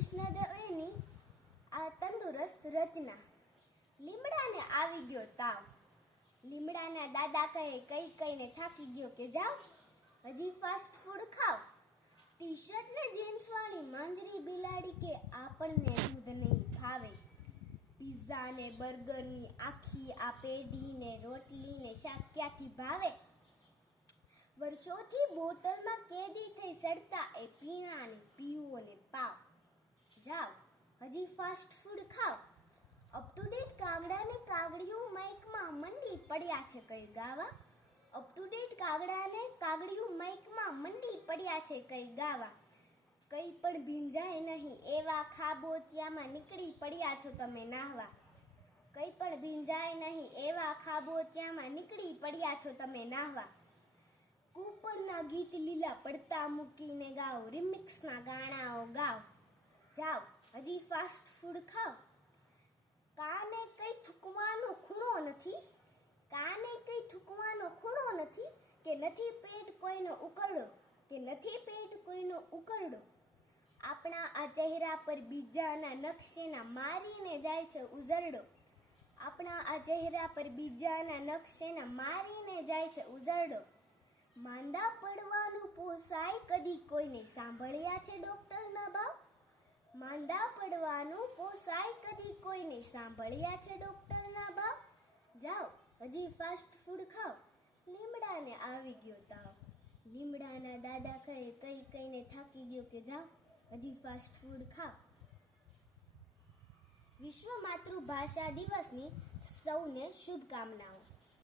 કૃષ્ણદેવની આ તંદુરસ્ત રચના. લીમડાને આવી ગયો તાવ. લીમડાના દાદા કહે કઈને થાકી ગયો કે જાઓ હજી ફાસ્ટ ફૂડ ખાઓ. ટી શર્ટ ને જીન્સ વાળી માંજરી બિલાડી કે આપણને દૂધ નહીં ખાવે. પિઝા ને બર્ગર ની આખી આ પેઢી ને રોટલી ને શાક ક્યાંથી ભાવે. વર્ષોથી બોટલમાં કેદી થઈ સડતા એ પીણા ને પીવો ને પાવ. જાઓ હજી ફાસ્ટ ફૂડ ખાઓ. અપ ટુ ડેટ કાગડા ને કાગડિયું માઇકમાં મંડી પડ્યા છે કઈ ગાવા. અપ ટુ ડેટ કાગડા ને કાગડિયું માઇકમાં મંડી પડ્યા છે કઈ ગાવા. કઈ પણ ભીંજાય નહીં એવા ખાબોચિયામાં નીકળી પડ્યા છો તમે નાહવા. કઈ પણ ભીંજાય નહીં એવા ખાબોચિયામાં નીકળી પડ્યા છો તમે નાહવા. કૂપણના ગીત લીલા પડતા મૂકીને ગાઓ. રિમિક્સના ગાણાઓ ગાઓ. જાઓ હજી ફાસ્ટ ફૂડ ખાઓ. કાને કઈ થૂકવાનો ખૂણો નથી. કાને કઈ થૂકવાનો ખૂણો નથી કે નથી પેટ કોઈનો ઉકરડો. કે નથી પેટ કોઈનો ઉકરડો. આપણા આ ચહેરા પર બીજાના નકશેના મારીને જાય છે ઉઝરડો. આપણા આ ચહેરા પર બીજાના નકશેના મારીને જાય છે ઉઝરડો. માંદા પડવાનું પોસાય કદી કોઈને સાંભળ્યા છે ડોક્ટરના ભાવ. માંદા પડવાનું પોસાય કદી કોઈને સાંભળ્યા છે ડોક્ટરના ભાવ. જાઓ હજી ફાસ્ટ ફૂડ ખાઓ. લીમડાને આવી ગયો તાવ. લીમડાના દાદા કહે કઈને થાકી ગયો કે જાઓ હજી ફાસ્ટ ફૂડ ખાઓ. વિશ્વ માતૃભાષા દિવસની સૌને શુભકામનાઓ.